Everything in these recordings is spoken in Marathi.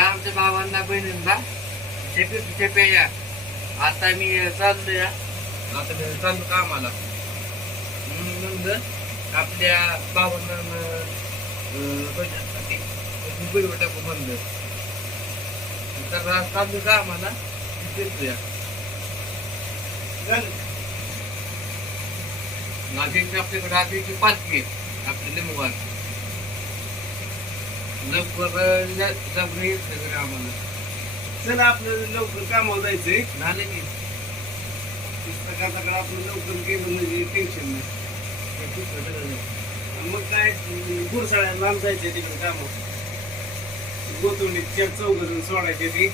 आमच्या भावांना बहिणींना. शेपी शेपे या. आता मी चाललो या. आता मी चाललो कामाला. म्हणलं आपल्या भावांना मुंबईवर टाकू म्हणलं. तर आज चाललो कामाला. फिरतो या. नाशिकची आपल्याकडे पालखी आहे. आपली लिंबवार लवकर येत सगळं आम्हाला. चला आपलं लवकर कामावर जायचंय. झालं की. पुस्तकाकडे आपलं लवकर गेलं म्हणजे टेन्शन नाही. मग काय गुरसाळ्या लांब जायचंय तिकडे कामावर. गोतवणीत चार चौघ जण सोडायचे ती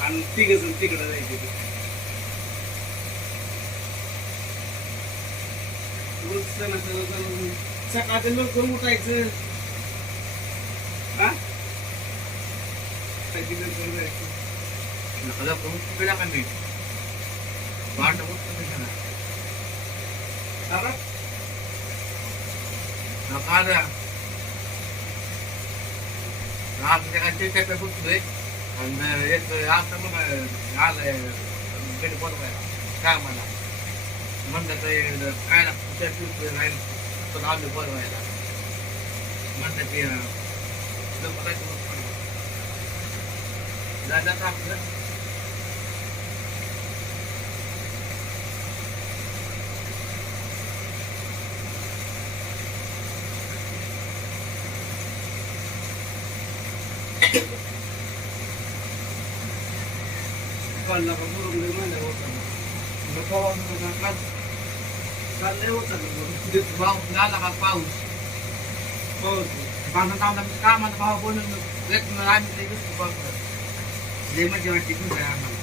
आणि तिघ जण तिकडे जायचे ते. सकाळचं लवकर उठायचं. सकाळची लवकर जायचं नका करून केला का मी भांडण होत नाही त्याला. आता नका आला आपल्या काय ते काय बघतोय आणि एक आता मग आलायकडे बोलवायला काय मला म्हणलं तर काय लागतं त्या पिवतोय राहील Nein, da kam drin. Bukan, apa burung di mana hutan? Berkawan dengan kan? Kan lewat tadi, di bawah nggak ada paus. Paus. Bangsa tahu dalam kamar, bawa bulan, lihat nelayan itu juga. मजा वाटते खूप आहे आम्हाला.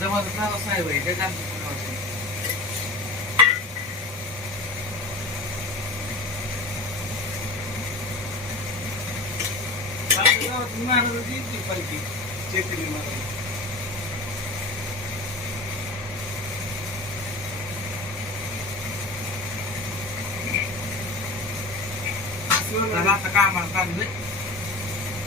जवळ प्रवास आहे बाई ते आमचं पाहिजे चेक केली गावात महाराजाची येते पालखी चैतन्य महाराज चला आता कामाला चाललोय